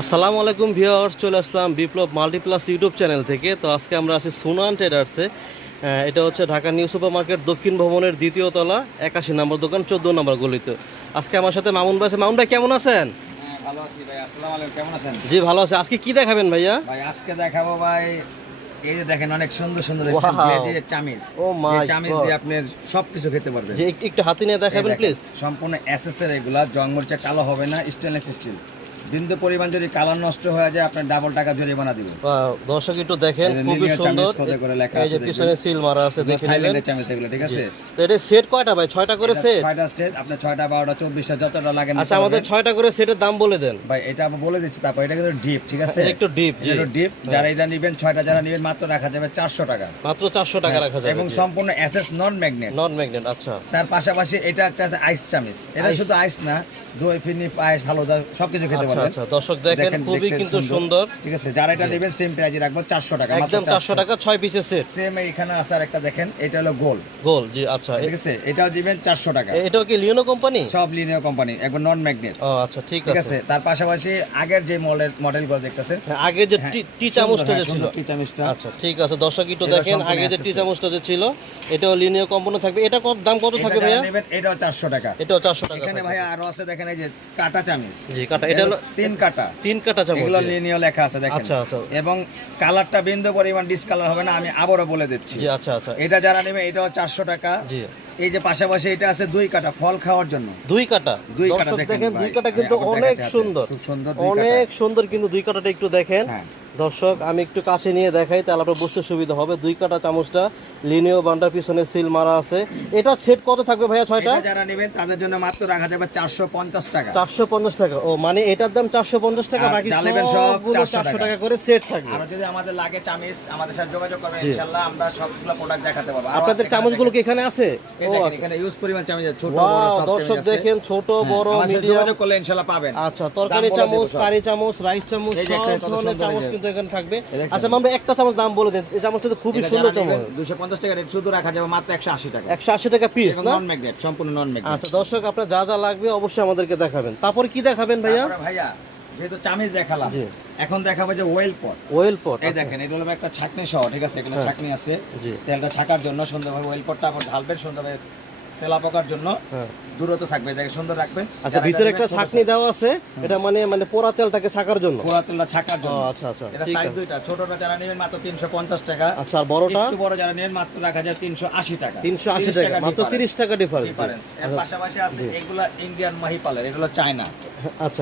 আসসালামু আলাইকুম ভিউয়ার্স, চলে আসলাম বিপ্লব মাল্টিপ্লাস ইউটিউব চ্যানেল থেকে। তো আজকে আমরা আছি সুনান ট্রেডার্সে। এটা হচ্ছে ঢাকা নিউ সুপার মার্কেট দক্ষিণ ভবনের দ্বিতীয় তলা 81 নম্বর দোকান 14 নম্বর গলিতে। আজকে আমার সাথে মামুন ভাই আছে। মামুন ভাই কেমন আছেন? ভালো আছি ভাই। আসসালামু আলাইকুম, কেমন আছেন? জি ভালো আছে। আজকে কি দেখাবেন ভাইয়া? ভাই আজকে দেখাবো ভাই, এই যে দেখেন অনেক সুন্দর সুন্দর Wow! গ্লেজিয়ার চামিজ। ও মাই চামিজ গড, দিয়ে আপনি সবকিছু খেতে পারবেন। যে একটু হাতে নিয়ে দেখাবেন এই দেখেন, প্লিজ। সম্পূর্ণ এসএসএর এগুলা, জংমরিচা কালো হবে না, স্টেনলেস স্টিল। বিন্দু পরিমাণ যদি কালার নষ্ট হয়ে যায় আপনার ডাবল টাকা জরিমানা দিবেন। দর্শক একটু দেখেন, এই যে খুবই নীলিয়া সুন্দর। চামিজ কত করে লেখা এই যে আছে পিছনে দেখবেন। সিল মারা আছে, দেখে নেবেন। থাইল্যান্ডের চামিজ এগুলো, ঠিক আছে? তো এটা সেট কয়টা ভাই? 6টা করে এটা সেট? 6টা সেট, আপনি 6টা 12টা 24টা যতটা লাগে নিতে আচ্ছা, আমাদের পারবেন। 6টা করে সেটের দাম বলে দেন ভাই এটা আমি বলে দিচ্ছি, তারপর এটা কিন্তু ডিপ, ঠিক আছে? এটা একটু ডিপ। জি, এটা ডিপ। যারা এটা নেবেন, 6টা যারা নেবেন মাত্র রাখা যাবে 400 টাকা। মাত্র 400 টাকা রাখা যাবে। এবং সম্পূর্ণ এসএস নন ম্যাগনেট। নন ম্যাগনেট। আচ্ছা, তার পাশাপাশি এটা একটা আইস চামিজ। এটা Ice। শুধু আইস না, দই ফিরনি পায়েস ফালুদা সবকিছু খেতে আচ্ছা পারবেন। আচ্ছা, দর্শক দেখেন, খুবই দেখতে কিন্তু সুন্দর। ঠিক আছে? যারা এটা নেবেন সেম প্রাইজে রাখবো 400 টাকা, একদম 400 টাকা 6 পিসের সেট। সেম এখানে আছে আর একটা দেখেন, এটা হলো গোল, গোল। জি আচ্ছা, ঠিক আছে? এটাও দিবেন 400 টাকা। এটাও কি লিওনো কোম্পানি? সব লিনিও কোম্পানি, একবার নন ম্যাগনেট। ও আচ্ছা, ঠিক ঠিক আছে। আছে? তার পাশাপাশি আগের যে মডেলগুলো দেখতেছেন, হ্যাঁ, আগে যে টি চামচটা যে ছিল। টি চামচটা। আচ্ছা ঠিক আছে, দর্শক একটু এটা দেখেন, সম্পূর্ণ আগে যে টি accessory। চামচটা যে ছিল এটাও লিনিও কোম্পানি থাকবে। এটা কত দাম, কত থাকবে এটা ভাইয়া? যারা নেবেন এটাও 400 টাকা। এটাও 400 টাকা এখানে থাকবে। ভাই আরো আছে, দেখেন এই যে কাটা চামিজ। জি কাটা, এটা হলো 3 কাটা। 3 কাটা চামচ। এগুলো জি। লিনিও লেখা আছে দেখেন। আচ্ছা আচ্ছা। এবং কালারটা বিন্দু পরিমাণ ডিসকালার হবে না, আমি আবারও বলে দিচ্ছি। জি আচ্ছা আচ্ছা। এটা যারা নেবে এটাও 400 টাকা। জি, এই যে পাশাপাশি এটা আছে 2 কাটা ফল খাওয়ার জন্য। 2 কাটা। 2 কাটা দর্শক দেখেন, ভাই, 2 কাটা কিন্তু আমি আবার অনেক দেখাচ্ছি হাতে। সুন্দর, খুব সুন্দর 2 কাটা। অনেক সুন্দর কিন্তু 2 কাটাটা একটু দেখেন। হ্যাঁ। দর্শক আমি একটু কাছে নিয়ে দেখাই, তাহলে আপনার বুঝতে সুবিধা হবে। 2 কাটা চামচটা লিনিও বান্ডার পিছনে সিল মারা আছে। এটা সেট কত থাকবে ভাইয়া? 6টা এটা যারা নেবেন তাদের জন্য মাত্র রাখা যাবে 450 টাকা। 450 টাকা। ও মানে এটার দাম 450 টাকা, আর বাকি জালেবেন সব সবগুলো 400 400 টাকা টাকা করে সেট থাকবে। আর যদি আমাদের লাগে চামিজ, আমাদের সাথে যোগাযোগ করবেন, জি। ইনশাআল্লাহ আমরা সবগুলো প্রোডাক্ট দেখাতে পারবো। আপনাদের চামচগুলো কি এখানে আছে? এই ও দেখেন, আচ্ছা। এখানে ইউজ পরিমাণ চামিজ আছে, ছোট বড় ওয়াও, সব দর্শক চামিজ আছে। দেখেন, ছোট বড় আমার সাথে মিডিয়াম। যোগাযোগ করলে ইনশাআল্লাহ পাবেন। আচ্ছা, তরকারি দাম বলে চামচ, দেব সব। কারি চামচ, রাইস চামচ, এই যে একটা সব কত ধরনের সুন্দর চামচ এই যে। কিন্তু এখানে থাকবে। এই দেখছেন? আচ্ছা মামা, একটা চামচ দাম বলে দেন। এই চামচটা তো খুবই এটা সুন্দর যারা চামচ। নেবেন 250 টাকা রেট, শুধু রাখা যাবে মাত্র 180 টাকা। 180 টাকা পিস না? নন ম্যাগনেট, সম্পূর্ণ নন ম্যাগনেট। আচ্ছা দর্শক, আপনার যা যা লাগবে অবশ্যই আমাদেরকে দেখাবেন। তারপর কি দেখাবেন ভাইয়া? তারপরে ভাইয়া, যেহেতু চামিজ দেখালাম, জি। এখন দেখাবো যে ওয়েল পট। ওয়েল পট। এই দেখেন, এটা হলো একটা ছাকনি সহ, ঠিক আছে? এখানে হ্যাঁ। ছাকনি আছে, জি। তেলটা ছাকার জন্য সুন্দরভাবে ওয়েল পটটা আপনি ঢালবেন, সুন্দরভাবে তেলা পোকার জন্য হ্যাঁ। দূরত্ব থাকবে, দেখে সুন্দর রাখবেন। আচ্ছা, ভিতরে একটা ছাকনি দেওয়া আছে, এটা মানে পোড়া তেলটাকে ছাকার জন্য। পোড়া তেলটা ছাকার ও জন্য। আচ্ছা আচ্ছা, এটা ঠিক সাইজ আছে। দুইটা, ছোটটা যারা নেবেন মাত্র 350 টাকা। আচ্ছা, আর বড়টা? একটু বড় যারা নেবেন মাত্র রাখা যায় 380 টাকা। 380 টাকা, মাত্র 30 টাকা ডিফারেন্স। ডিফারেন্স। এর পাশাপাশি আছে এগুলা ইন্ডিয়ান মহিপালের, এগুলো চায়না। আচ্ছা।